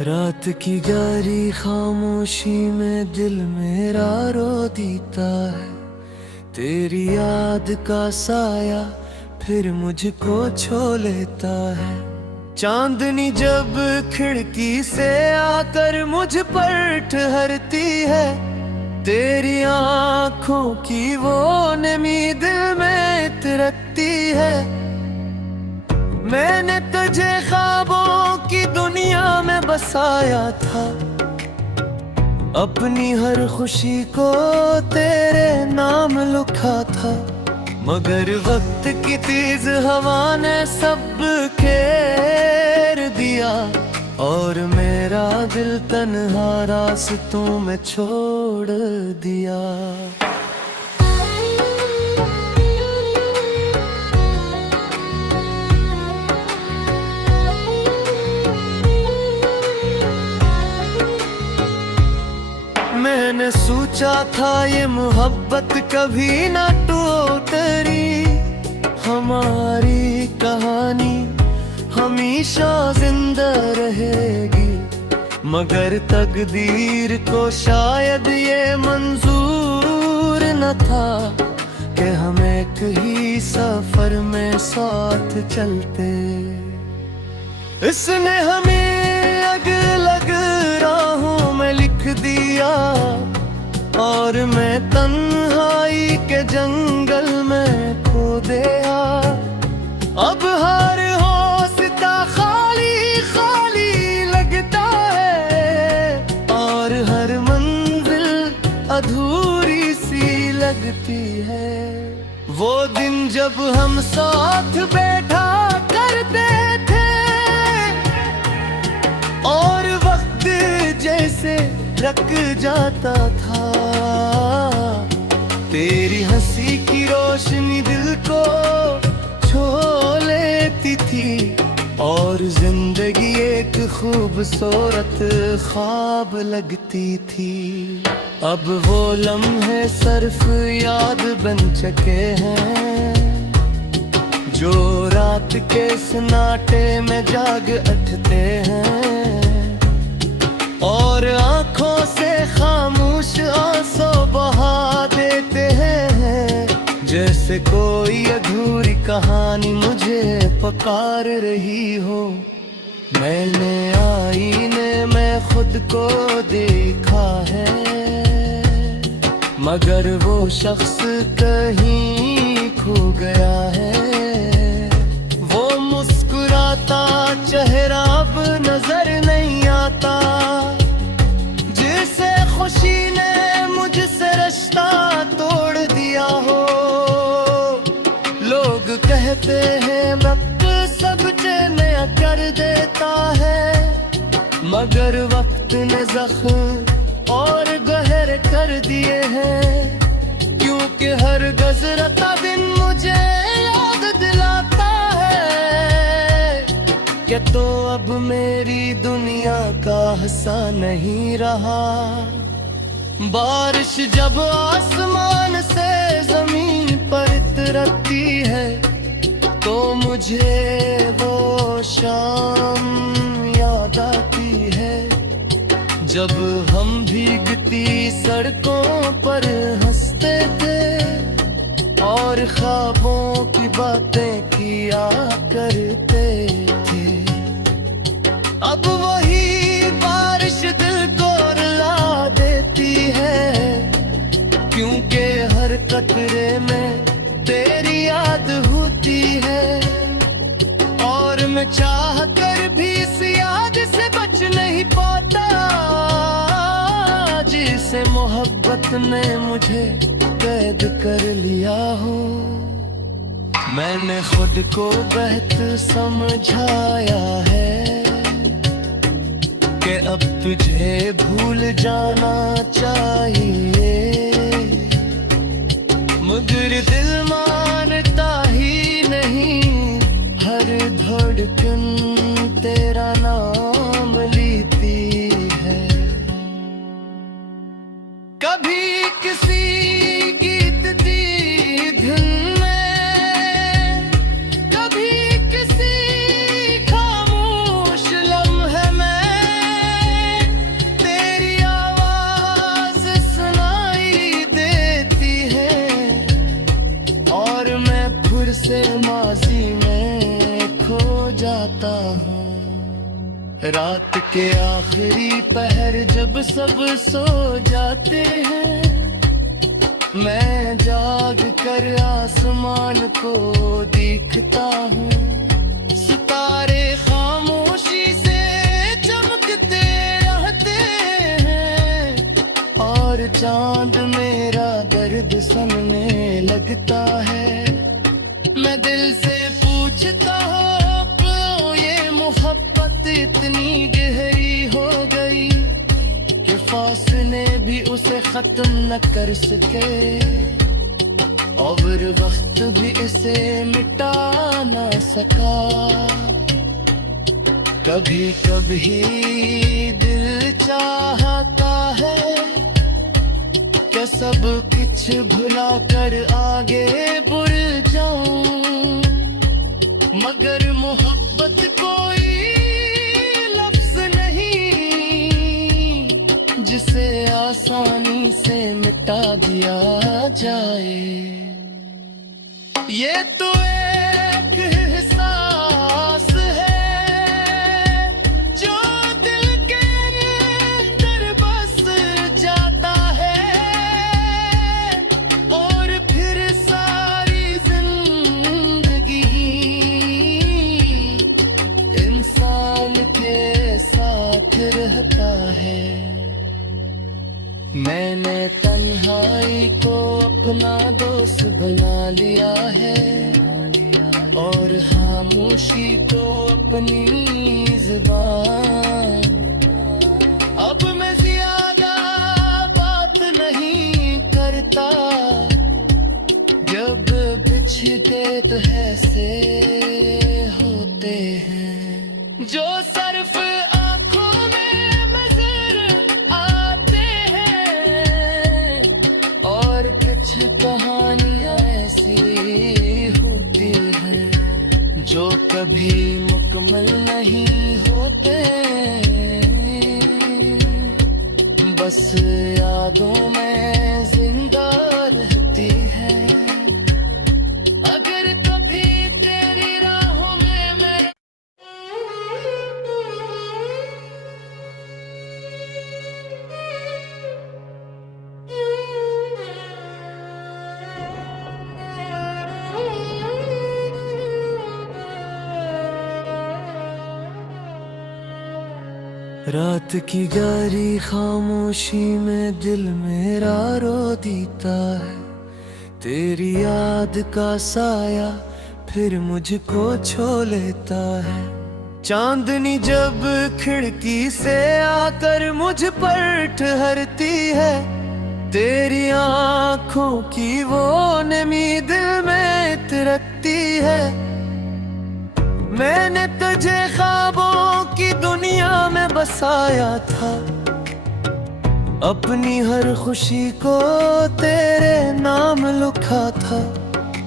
रात की गहरी खामोशी में दिल मेरा रो देता है। तेरी याद का साया फिर मुझको छो लेता है। चांदनी जब खिड़की से आकर मुझ पर ठहरती है, तेरी आंखों की वो नमी दिल में तिरकती है। मैंने तुझे ख्वाबों की दुनिया में बसाया था, अपनी हर खुशी को तेरे नाम लिखा था। मगर वक्त की तेज हवा ने सब खेर दिया, और मेरा दिल तन्हा रास्तों में छोड़ दिया। मैंने सोचा था ये मोहब्बत कभी ना टूटेगी, हमारी कहानी हमेशा जिंदा रहेगी। मगर तकदीर को शायद ये मंजूर न था कि हम एक ही सफर में साथ चलते। इसने हमें अलग राहों में लिख दिया, और मैं तन्हाई के जंगल में खो गया। अब हर हौसला खाली खाली लगता है, और हर मंजिल अधूरी सी लगती है। वो दिन जब हम साथ बैठा करते थे, और वक्त जैसे रक जाता था। तेरी हंसी की रोशनी दिल को छू लेती थी, और जिंदगी एक खूबसूरत ख्वाब लगती थी। अब वो लम्हे सिर्फ याद बन चुके हैं, जो रात के सन्नाटे में जाग उठते हैं, और आंखों से खामोश आंसू बहा देते हैं। जैसे कोई अधूरी कहानी मुझे पुकार रही हो। मैंने आईने में खुद को देखा है, मगर वो शख्स कहीं खो गया है। वो मुस्कुराता चेहरा अब नजर नहीं आता, जिसे खुशी ने मुझसे रिश्ता तोड़ दिया हो। लोग कहते हैं वक्त सब नया कर देता है, मगर वक्त ने जख्म और गहर कर दिए हैं। क्योंकि हर गुजरता दिन मुझे याद दिलाता है कि तो अब मेरी दुनिया का हिस्सा नहीं रहा। बारिश जब आसमान से जमीन पर उतरती है, तो मुझे वो शाम याद आती है, जब हम भीगती सड़कों पर हंसते थे, और ख्वाबों की बातें किया करते थे। अब वही बारिश दिल को रुला देती है, क्योंकि हर कतरे में तेरी याद होती है। और मैं चाह कर भी इस याद से बच नहीं पाता, जिसे मोहब्बत ने मुझे कैद कर लिया हो। मैंने खुद को बेहतर समझाया है कि अब तुझे भूल जाना चाहिए, मगर दिल मानता ही नहीं। हर धड़कन तेरा नाम लेती है। कभी किसी गीत दी धुन में, कभी किसी खामोश लम्हे में, जाता हूँ। रात के आखिरी पहर जब सब सो जाते हैं, मैं जाग कर आसमान को देखता हूँ। सितारे खामोशी से चमकते रहते हैं और चांद मेरा दर्द सुनने लगता है। मैं दिल से पूछता हूँ क्यों ये मोहब्बत इतनी गहरी हो गई कि फासले भी उसे खत्म न कर सके और वक्त भी इसे मिटा न सका। कभी कभी दिल चाहता है कि सब कुछ भुला कर आगे बढ़ जाऊं, मगर मोहब्बत कोई लफ्ज नहीं जिसे आसानी से मिटा दिया जाए। ये तो एक एहसास है जो दिल के अंदर बस जाता है और फिर सारी जिंदगी इंसान के साथ रहता है। मैंने तन्हाई को अपना दोस्त बना लिया है और खामोशी को अपनी जुबान। अब मैं ज्यादा बात नहीं करता, जब बिछते तो ऐसे होते हैं जो सिर्फ आंखों में नजर आते हैं और कुछ कहानियां ऐसी होती हैं जो कभी मुकम्मल नहीं होते, बस यादों में जिंदा रहती है। अगर कभी तेरी राहों में मैं रात की गहरी खामोशी में दिल मेरा रो देता है। तेरी याद का साया फिर मुझको छो लेता है। चांदनी जब खिड़की से आकर मुझ पर ठहरती है, तेरी आंखों की वो नमी दिल में तिरकती है। मैंने तुझे ख्वाबों की दुनिया में बसाया था, अपनी हर खुशी को तेरे नाम लिखा था,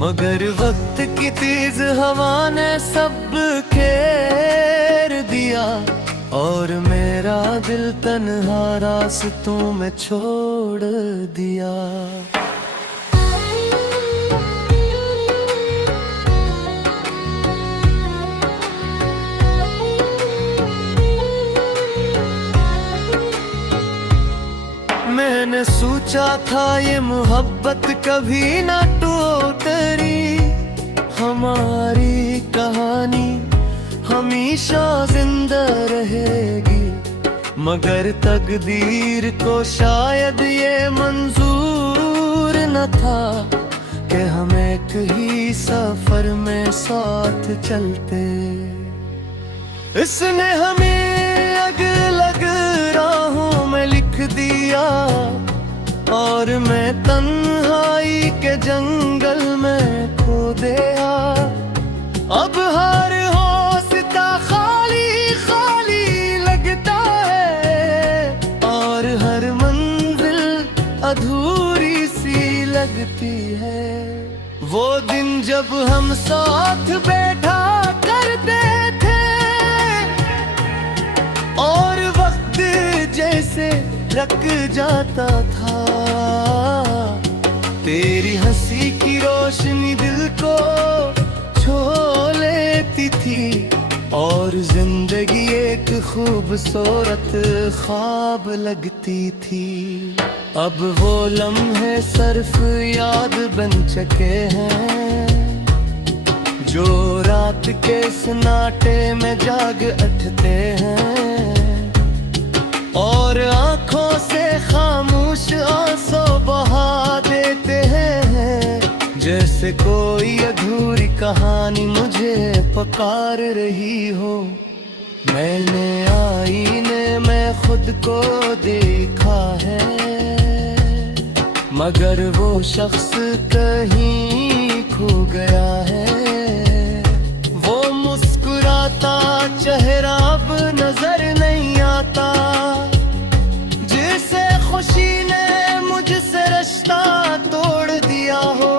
मगर वक्त की तेज हवा ने सब घेर दिया और मेरा दिल तन्हा रास्तों में छोड़ दिया। मैंने सोचा था ये मोहब्बत कभी ना टूटेगी, हमारी कहानी हमेशा जिंदा रहेगी, मगर तकदीर को शायद ये मंजूर न था कि हम एक ही सफर में साथ चलते। इसने हमें अलग राहों में लिख दिया और मैं तन्हाई के जंगल में खो गया। अब हर हौसला खाली खाली लगता है और हर मंजिल अधूरी सी लगती है। वो दिन जब हम साथ बैठा करते थे और वक्त जैसे रक जाता था, तेरी हंसी की रोशनी दिल को छू लेती थी और जिंदगी एक खूबसूरत ख्वाब लगती थी। अब वो लम्हे सिर्फ याद बन चुके हैं, जो रात के सन्नाटे में जाग उठते हैं और आंखों से खामोश आंसू बहा देते हैं। जैसे कोई अधूरी कहानी मुझे पुकार रही हो। मैंने आईने में खुद को देखा है, मगर वो शख्स कहीं खो गया है। वो मुस्कुराता चेहरा अब नजर नहीं आता, जिसे खुशी ने मुझसे रिश्ता तोड़ दिया हो।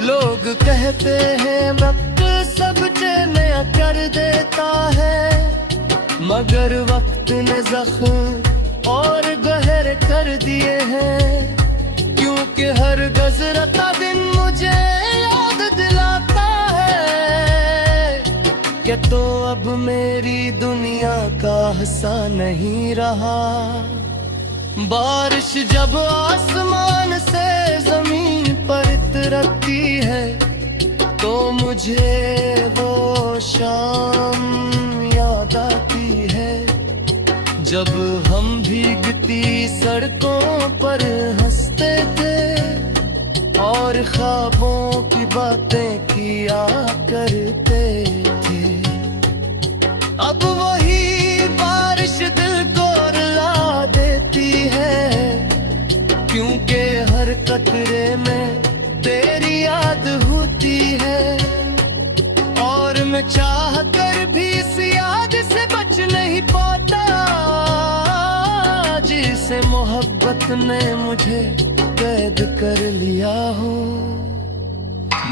लोग कहते हैं वक्त सब नया कर देता है, मगर वक्त ने जख्म और गहरे कर दिए हैं। क्योंकि हर गुज़रता दिन मुझे याद दिलाता है कि तो अब मेरी दुनिया का हिस्सा नहीं रहा। बारिश जब आसमान से जमीन पर उतरती है, तो मुझे वो शाम याद आती है, जब हम भीगती सड़कों पर हंसते थे और ख्वाबों की बातें किया करते थे। अब वही बारिश दिल को रुला देती है, क्योंकि हर कतरे में तेरी याद होती है। और मैं चाह कर भी इस याद से बच नहीं पाता, जिसे मोहब्बत ने मुझे कैद कर लिया हो।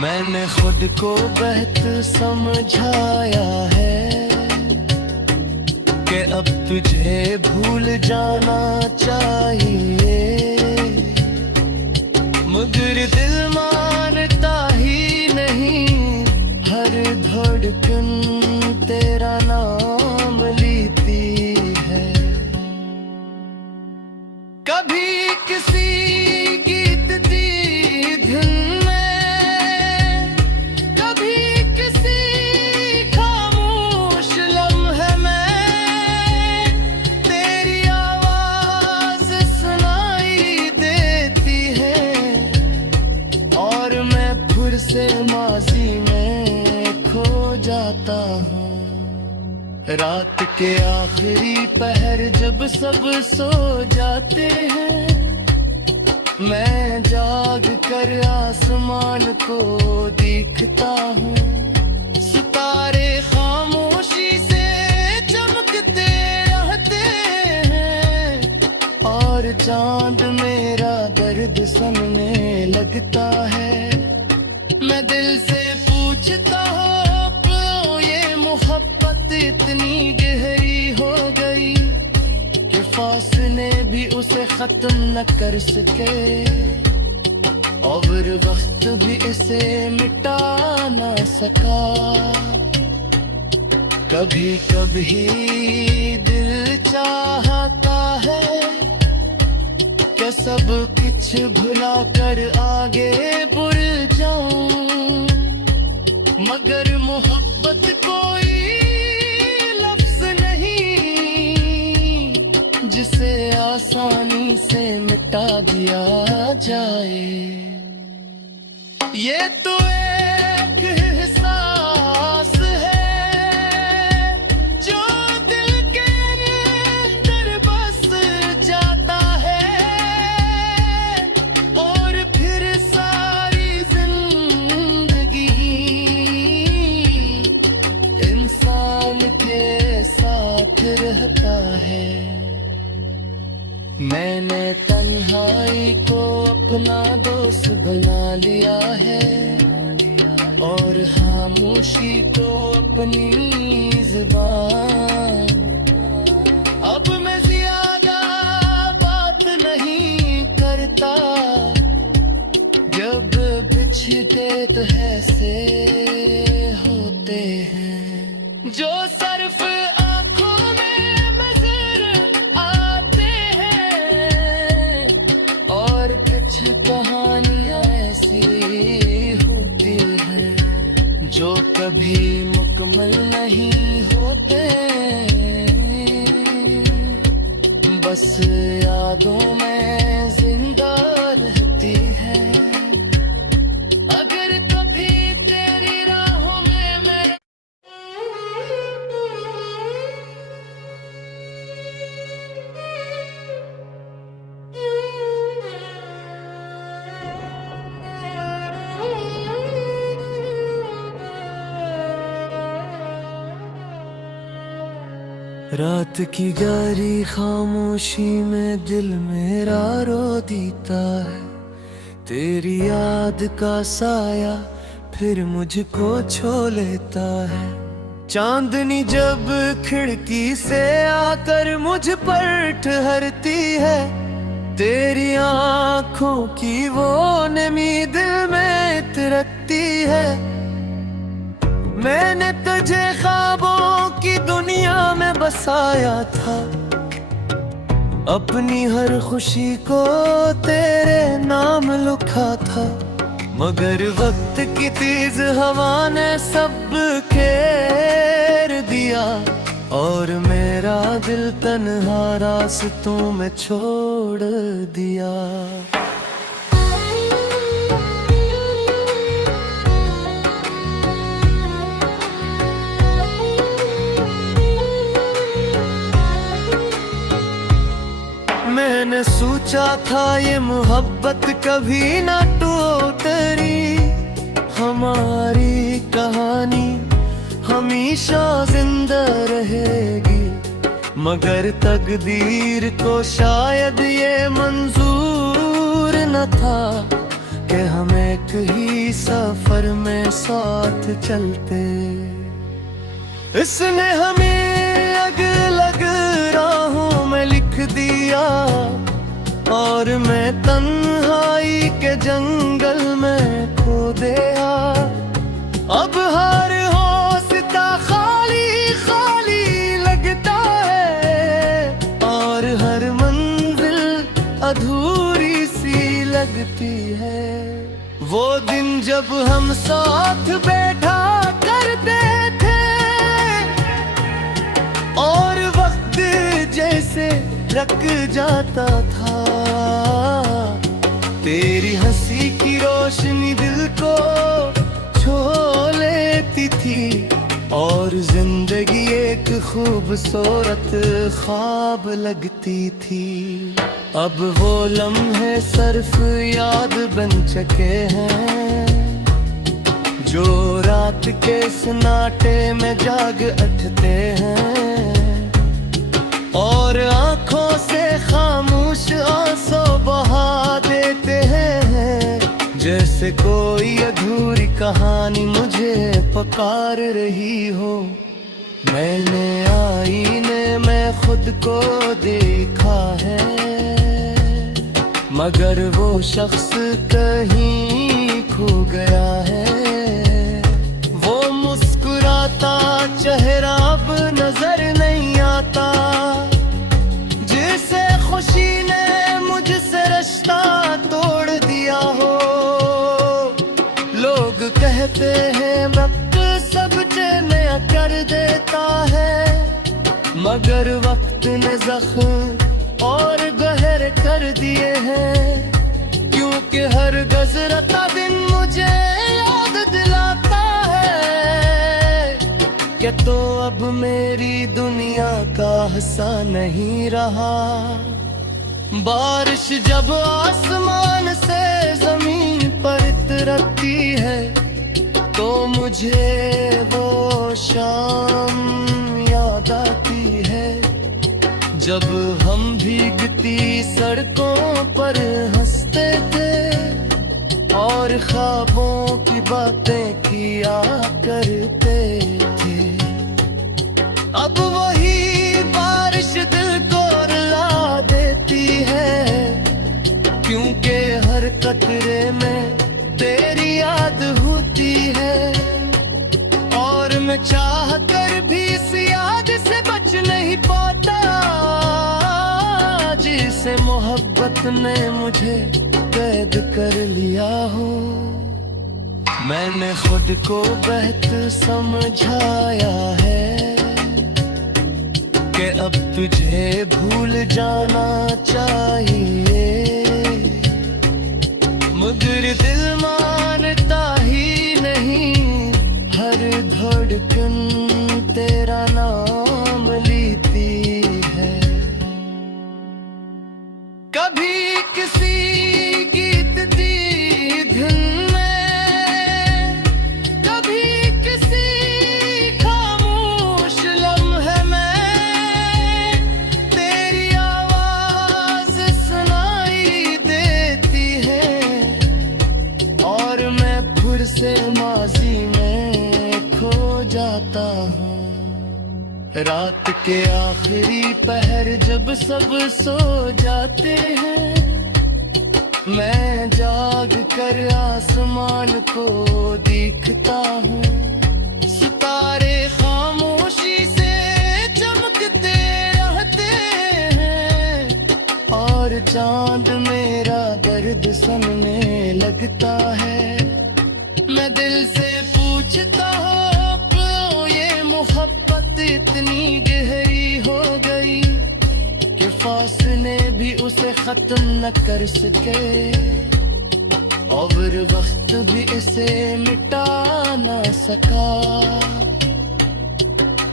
मैंने खुद को बेहतर समझाया है कि अब तुझे भूल जाना चाहिए, मगर दिल मानता ही नहीं। हर धड़कन तेरा नाम लेती है। कभी किसी गीत दी धुन में, कभी किसी खामोश लम्हे में तेरी आवाज सुनाई देती है, और मैं फिर से माजी में खो जाता हूँ। रात के आखिरी पहर जब सब सो जाते हैं, मैं जाग कर आसमान को देखता हूँ। सितारे खामोशी से चमकते रहते हैं, और चांद मेरा दर्द सुनने लगता है। मैं दिल से पूछता हूँ, क्यों ये मोहब्बत इतनी गहरी हो गई कि फासले भी उसे खत्म न कर सके, और वक्त भी इसे मिटा न सका। कभी कभी दिल चाहता है कि सब कुछ भुला कर आगे बढ़ जाऊं, मगर मोहब्बत कोई लफ्ज नहीं जिसे आसानी से मिटा दिया जाए। ये तो एक एहसास है जो दिल के अंदर बस जाता है, और फिर सारी जिंदगी इंसान के साथ रहता है। मैंने तन्हाई को अपना दोस्त बना लिया है, और खामोशी को अपनी जुबान। अब मैं ज्यादा बात नहीं करता, जब बिछड़ते तो ऐसे होते हैं। जो सिर्फ आंखों में नजर आते हैं, और कुछ कहानियां ऐसी होती हैं जो कभी मुकम्मल नहीं होते, बस यादों में जिंदा रहती है। अगर कभी तेरी राहों में मैं रात की गहरी खामोशी में दिल मेरा रो देता है, तेरी याद का साया फिर मुझको छो लेता है। चांदनी जब खिड़की से आकर मुझ पर ठहरती है, तेरी आंखों की वो नमी दिल में तिरकती है। मैंने तुझे ख्वाबों की दुनिया में बसाया था, अपनी हर खुशी को तेरे नाम लिखा था, मगर वक्त की तेज हवा ने सब घेर दिया, और मेरा दिल तन्हा रास्तों में छोड़ दिया। मैंने सोचा था ये मोहब्बत कभी ना टूटेगी, हमारी कहानी हमेशा जिंदा रहेगी, मगर तकदीर को शायद ये मंजूर न था कि हम एक ही सफर में साथ चलते। इसने हमें अलग राहों में लिख दिया, और मैं तन्हाई के जंगल में खो गया। अब हर हौसला खाली खाली लगता है, और हर मंजिल अधूरी सी लगती है। वो दिन जब हम साथ बैठा करते थे, और वक्त जैसे रक जाता था, तेरी हंसी की रोशनी दिल को छू लेती थी, और जिंदगी एक खूबसूरत ख्वाब लगती थी। अब वो लम्हे सिर्फ याद बन चुके हैं, जो रात के सन्नाटे में जाग उठते हैं, और आंखों से खामोश आंसू बहा देते हैं, जैसे कोई अधूरी कहानी मुझे पुकार रही हो। मैंने आईने में खुद को देखा है, मगर वो शख्स कहीं खो गया है। वो मुस्कुराता चेहरा अब नजर नहीं आता, जिसे खुशी ने मुझसे रिश्ता तोड़ दिया हो। लोग कहते हैं वक्त सब नया कर देता है, मगर वक्त ने जख्म और गहर कर दिए हैं, क्योंकि हर गुजरता दिन मुझे याद दिलाता है कि तो अब मेरी दुनिया का हिस्सा नहीं रहा। बारिश जब आसमान से जमीन पर उतरती है, तो मुझे वो शाम याद आती है, जब हम भीगती सड़कों पर हंसते थे, और ख्वाबों की बातें किया करते थे। अब वही बारिश दिल को रुला देती है, क्योंकि हर कतरे में तेरी याद होती है, और मैं चाह चाहकर भी इस याद से बच नहीं पाता, जिसे मोहब्बत ने मुझे कैद कर लिया हो। मैंने खुद को बेहतर समझाया है कि अब तुझे भूल जाना चाहिए, मगर दिल मानता ही नहीं। हर धड़कन तेरा नाम लेती है। कभी किसी गीत दी धुन में, कभी किसी खामोश लम्हे में तेरी आवाज सुनाई देती है, और मैं फिर से माजी में खो जाता हूँ। रात के आखिरी पहर जब सब सो जाते हैं, मैं जाग कर आसमान को देखता हूँ। सितारे खामोशी से चमकते रहते हैं, और चांद मेरा दर्द सुनने लगता है। मैं दिल से पूछता हूँ, क्यों ये मोहब्बत इतनी गहरी हो गई कि फासले भी उसे खत्म न कर सके, और वक्त भी इसे मिटा न सका।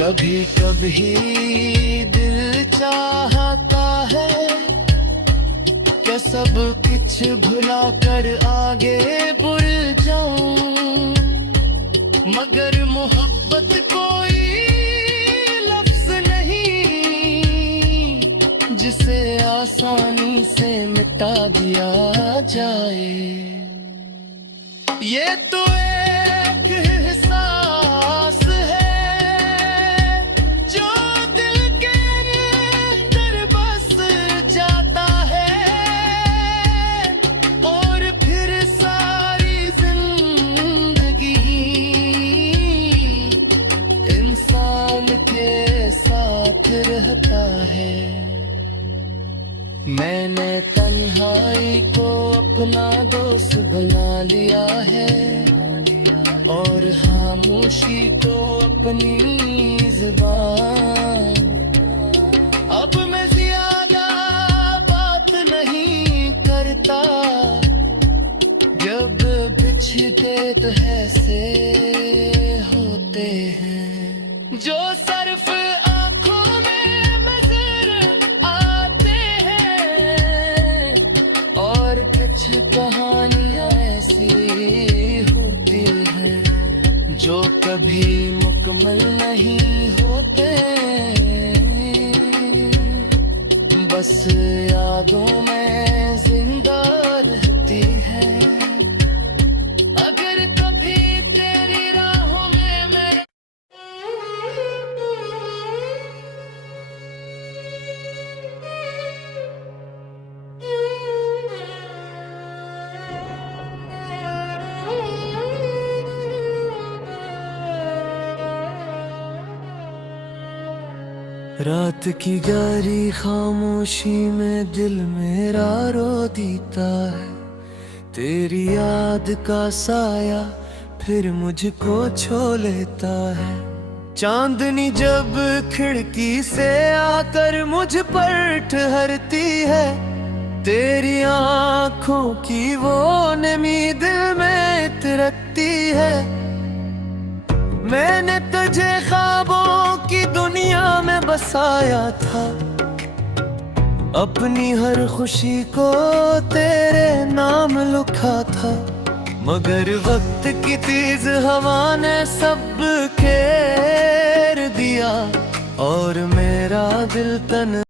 कभी कभी दिल चाहता है कि सब कुछ भुला कर आगे बढ़ जाऊं, मगर मोहब्बत कोई लफ्ज नहीं जिसे आसानी से मिटा दिया जाए। ये तो एक एहसास है जो दिल के अंदर बस जाता है, और फिर सारी जिंदगी इंसान के साथ रहता है। मैंने तन्हाई को अपना दोस्त बना लिया है, और खामोशी को अपनी जुबान। अब मैं ज्यादा बात नहीं करता, जब बिछड़ते तो ऐसे होते हैं जो सिर्फ आंखों में नजर आते हैं, और कुछ कहानियां ऐसी होती हैं जो कभी मुकम्मल नहीं होते, बस यादों में जिंदा रहती है। अगर कभी तेरी राहों में मैं रात की गहरी खामोशी में दिल मेरा रो देता है। तेरी याद का साया फिर मुझको छो लेता है। चांदनी जब खिड़की से आकर मुझ पर ठहरती है, तेरी आंखों की वो नमी दिल में तिरकती है। मैंने तुझे ख्वाबों की दुनिया में बसाया था, अपनी हर खुशी को तेरे नाम लिखा था, मगर वक्त की तेज हवा ने सब खेर दिया, और मेरा दिल तन